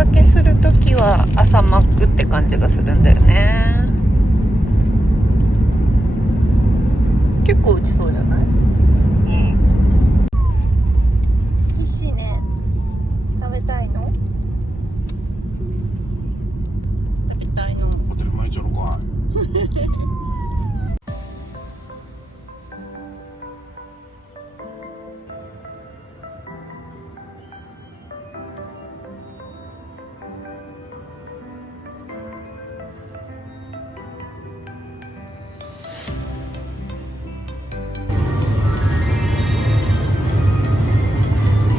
かけするときは朝マックって感じがするんだよね。結構打ちそうじゃない？必死ね。食べたいの？食べたいの。当たり前じゃろかい。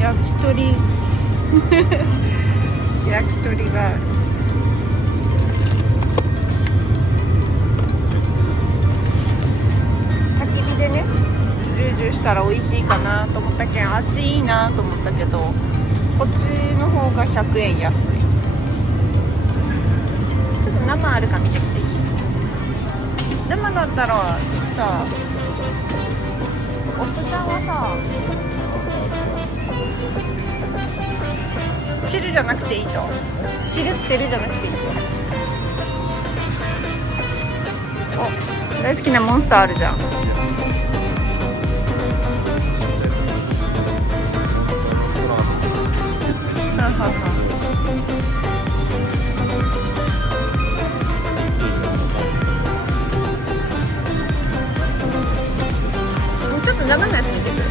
焼き鳥焼き鳥がある。焚き火でね、ジュージューしたら美味しいかなと思ったけん、あっちいいなと思ったけど、こっちの方が100円安い。ちょっと生あるか見てきていい？生だったらさ、夫ちゃんはさ、汁じゃなくていいと。汁ってるじゃなくていいと。お、大好きなモンスターあるじゃん。ははは。もうちょっと生のやつ見てくる。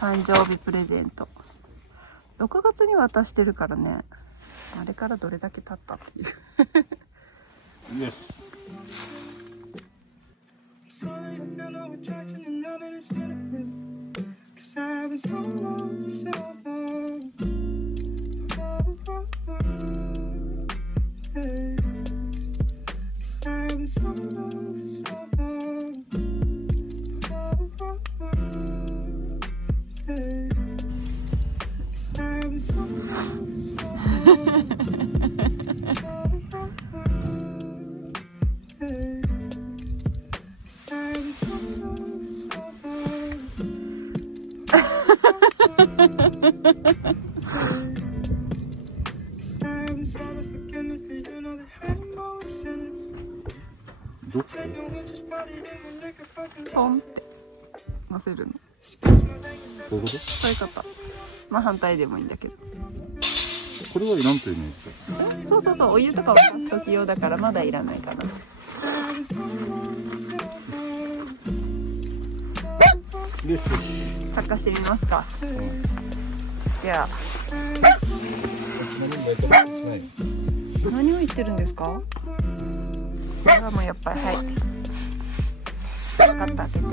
誕生日プレゼント6月に渡してるからね。あれからどれだけ経ったっていうイエス。どっトンって乗せるの。どういうこと？そういうこと。まあ反対でもいいんだけど。これは何というのですか？そうそうそう、お湯とかを沸かす時用だからまだいらないかな。着火してみますか。では何を言ってるんですか？これはもうやっぱりはい。カッと開けて。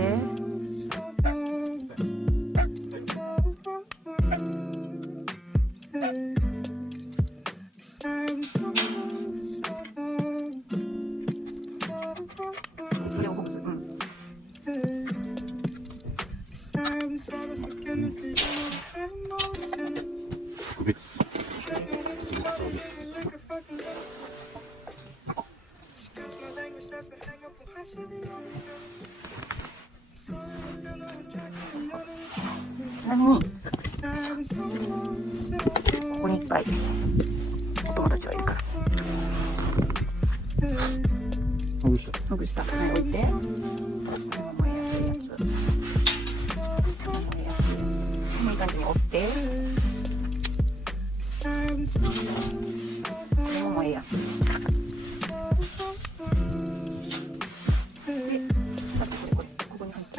特別そうです。ちなみにここにいっぱいお友達はいるから。ほぐした。ほぐした。はい、置いて。燃えやすいやつ。燃えやすいやつ。いい感じに折って。これも燃えやすい。で、あとここに入って。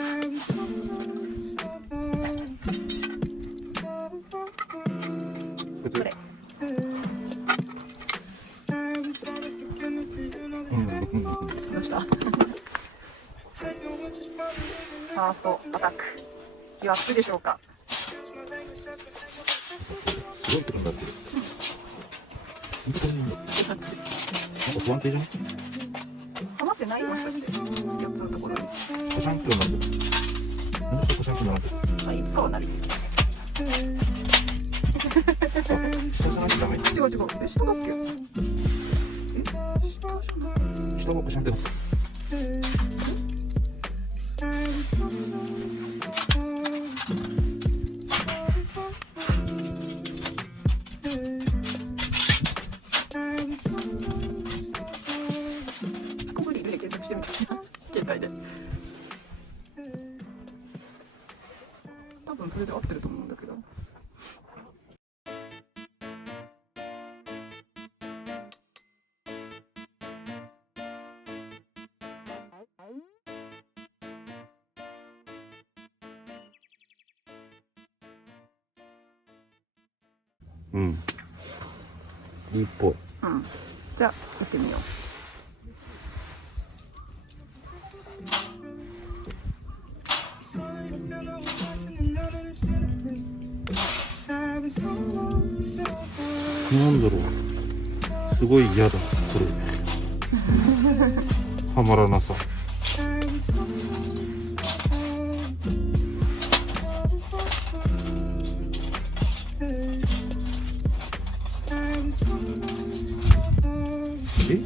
これ。どうした？ファーストアタック。火はつくでしょうか？すごいことになってる。なんか不安定じゃない？はまってない？もしかして4つのところに。コシャンキロになってる。なんでコシャンキロになってる？まあいつかはなり。下じゃなきゃダメ。違う。下だっけ？下下がコシャンってなってる。多分それで合ってると思うんだけど。うん。いいっぽい。うん。じゃあやってみよう。なんだろう。すごい嫌だこれ。はまらなさ。え？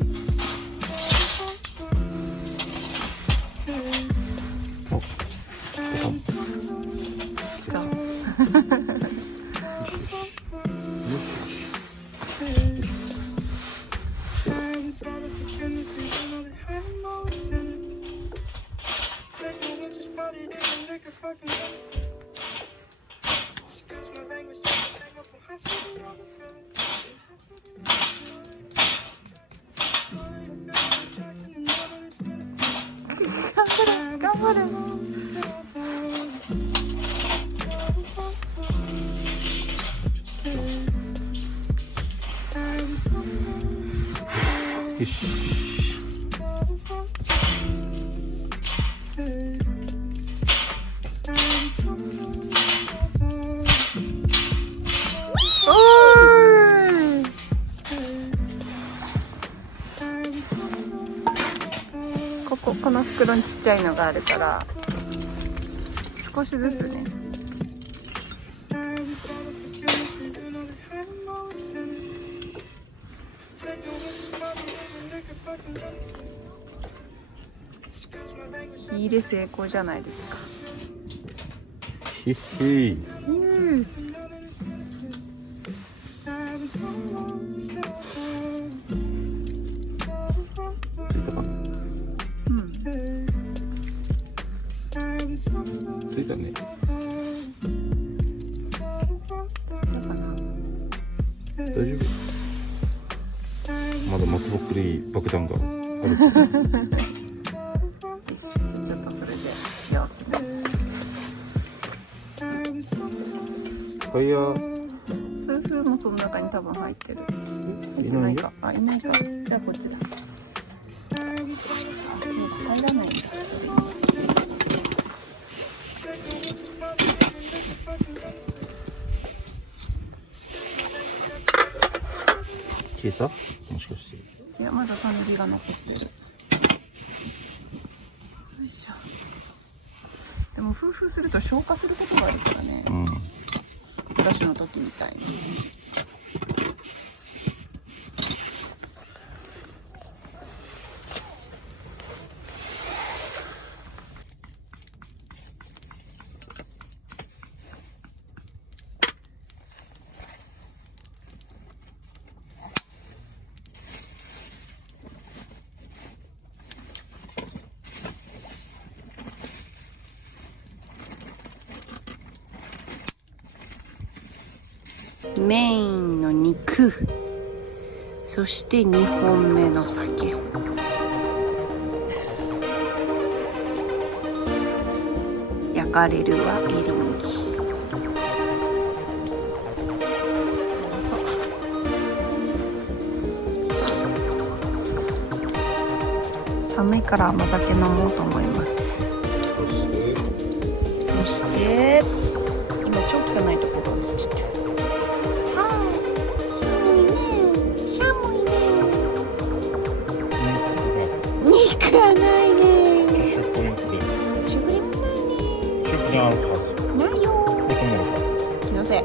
頑張れ。よし。この袋にちっちゃいのがあるから少しずつね。火入れ成功じゃないですか。ひひ。うん。ついたかな。ついたね。大丈夫。まだ松ぼっくり爆弾がある。ちょっとそれで様子で。はいや。夫婦もその中に多分入ってる。入ってないか。あ、いないか。じゃあこっちだ。あ、そうだ。入らないんだ。消えた？もしかして。いや、まだ煙が残ってる。よいしょ。でも夫婦すると消化することがあるからね。うん。私の時みたいに。メインの肉、そして2本目の酒。焼かれるはエリンギ。寒いから甘酒飲もうと思います。そして今超汚いところが映っちゃって。肉がないね。食があるはず。ないよ。気のせい。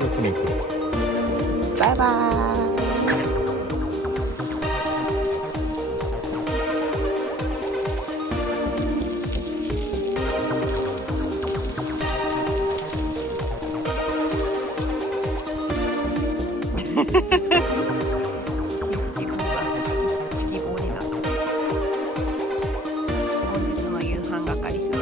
食肉。バイバーイ。本日の夕飯係。いいね。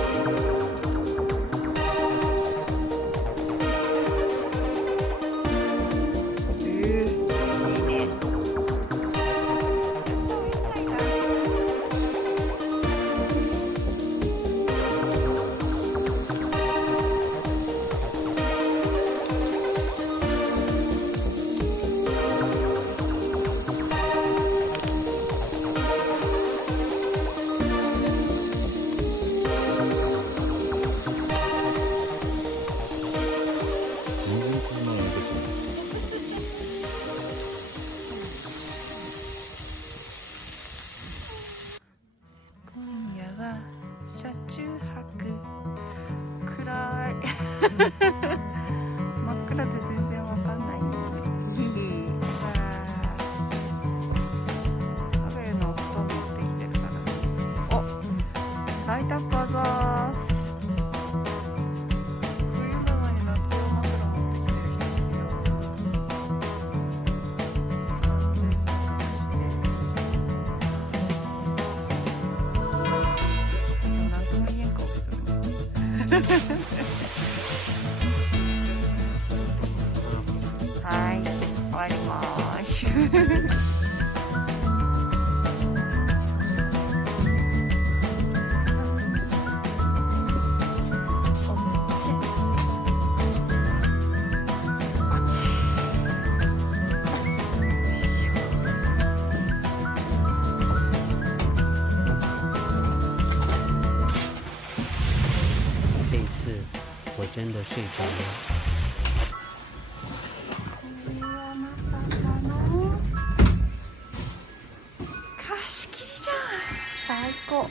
車中泊。暗い。真っ暗で全然わかんない。カフェの布団持ってきてるから。お、ライトアップアザー。冬なのに夏用枕持ってきてる人いるよ。安全な感じで。なんとも言えん顔するね。はい、終わりまーす。次我真的睡着了。これはまさかの貸し切りじゃん。最高。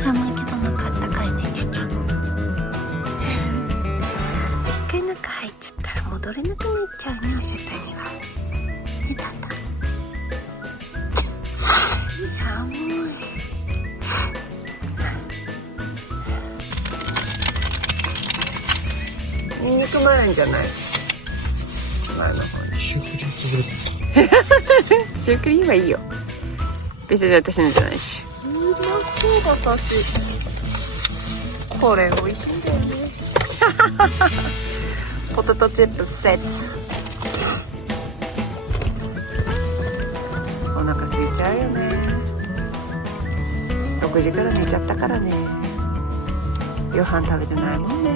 寒いけどなんかあったかいね、ちゅちゃん。一回中入っちったら戻れなくなっちゃうね、お外には。ね、ただ。寒い。ニンニクマランじゃない。前の方に。シュークリーム潰れた。シュークリームはいいよ。別に私のじゃないし。うまそうだ、私。これ美味しいんだよね。ポテトチップセット。お腹空いちゃうよね。6時から寝ちゃったからね。夕飯食べてないもんね。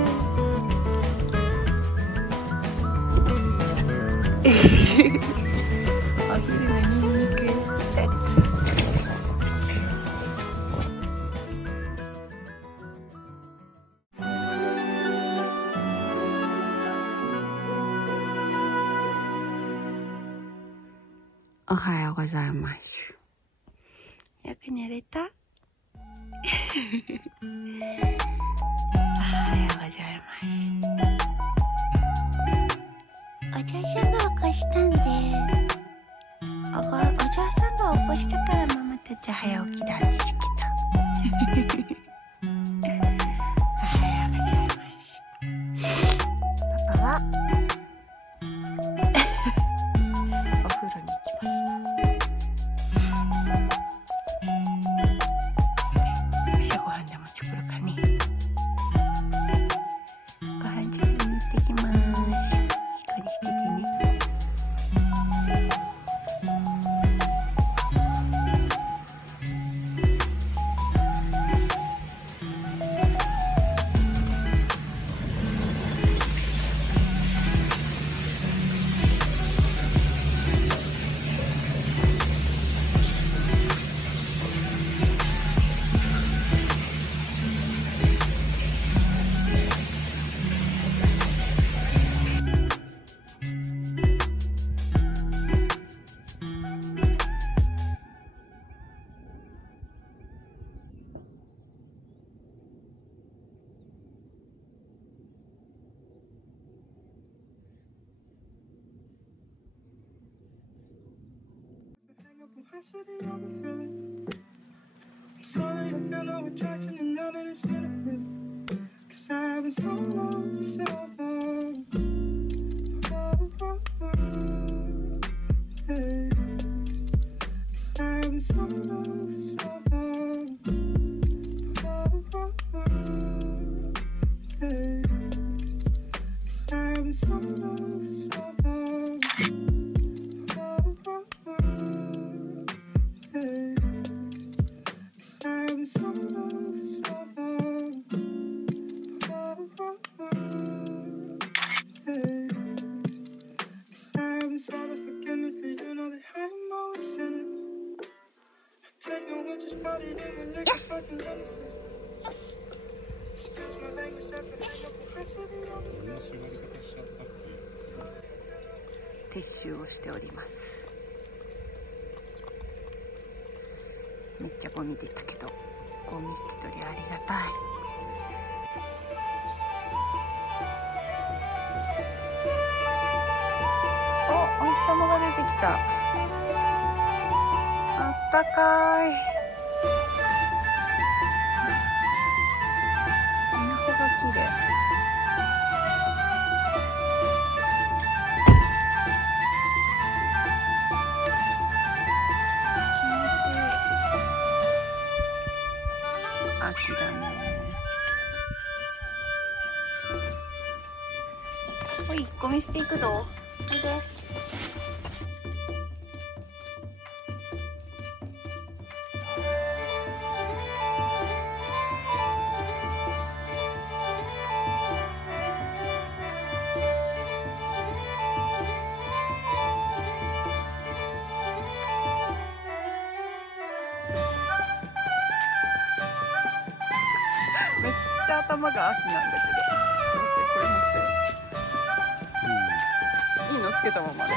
お昼のニンニクセット。おはようございます。よく寝れた？おはようございます。お嬢さんが起こしたんで、お嬢さんが起こしたからママたち早起きなんですけど。おはようございます。パパはお風呂に行きました。朝ごはんでも作るかね。ご飯作りに行ってきます。しっかりしててね。I'm sorry I feel no attraction and now that it's been a bit, 'cause I've been so long, so long. Yeah. 'Cause I've been so long, so long. Yeah. 'Cause I've been so long, so long. Yeah. 'Cause I've been so long, so long. Yeah. 'Cause I've been trying to forget me, but you know that I'm always in it. Taking what you started in my leg, yes. Fucking nemesis. Excuse my language, that's a hang up. I said it on the floor. 撤収をしております。めっちゃゴミ出たけど、ゴミ引き取りありがたい。お日様が出てきた。あったかい。稲穂が綺麗。秋だね。おい、ゴミ捨ていくぞ。おいで。頭が秋なんだけど、ちょっと待って、これ持っていいのつけたままで。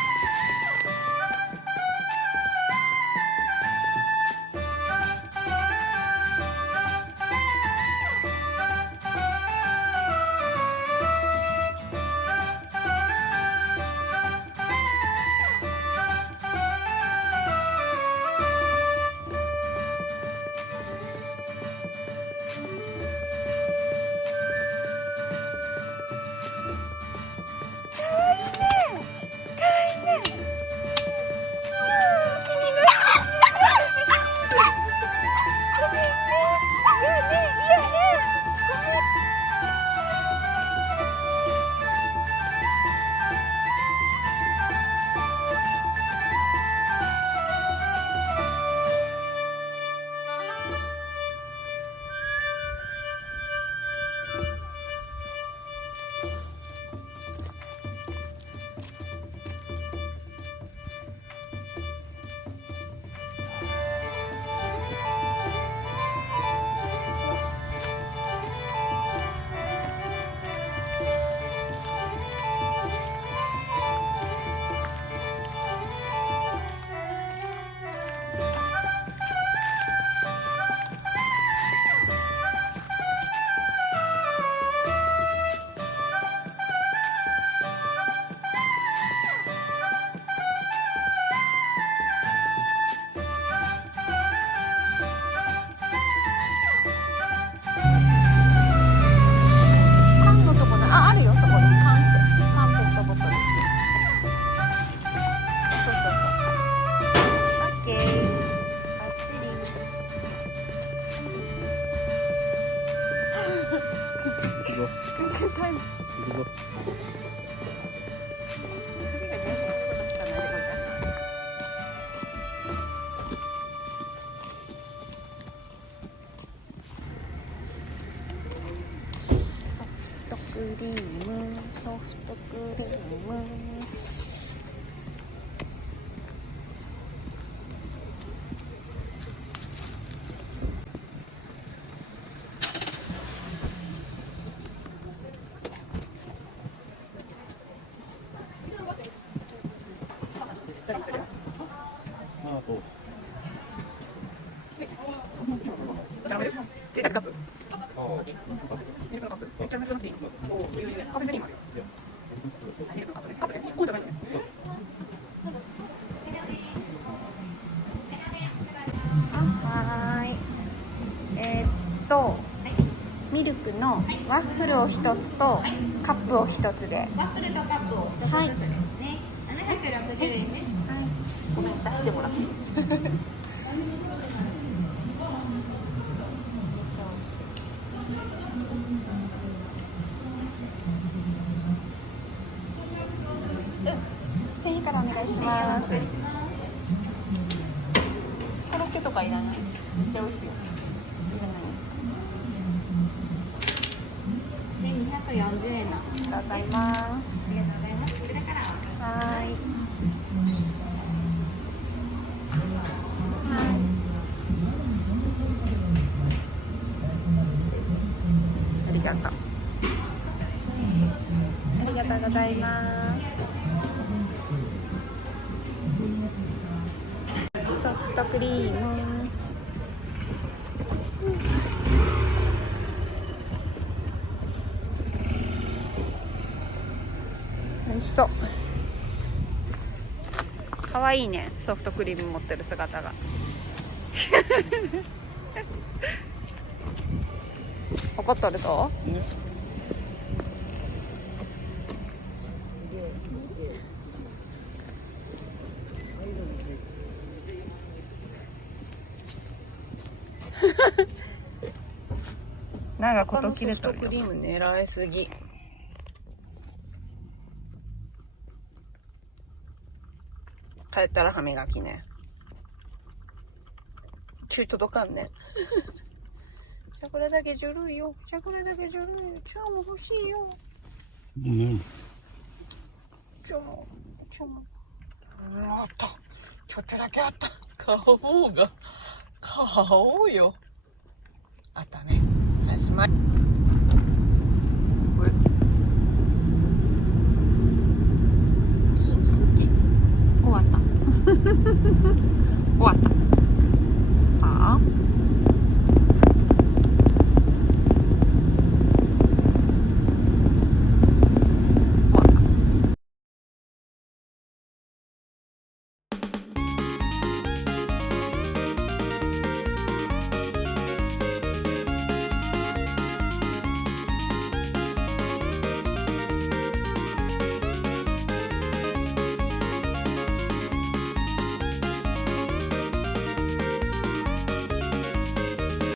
クリーム、ソフトクリーム。ミルクのワッフルを一つとカップを一つで。ワッフルとカップを一つずつですね。760円です。ごめん、出してもらっていい？1000円からお願いします。コロッケとかいらない？めっちゃ美味しいよ。1240円の。ありがとうございます。ありがとうございます。これからはい。ありがとう。ありがとうございます。ソフトクリーム。美味しそう。可愛いね、ソフトクリーム持ってる姿が。怒っとると？なんかこと切れとるよ。ソフトクリーム狙いすぎ。帰ったら歯磨きね。ちょい届かんね。じゃこれだけずるいよ。じゃこれだけずるいよ。チャーも欲しいよ。うん。チャーも。あった。ちょっとだけあった。買おうが。買おうよ。あったね。はい、しまい。夫。終わった終わった。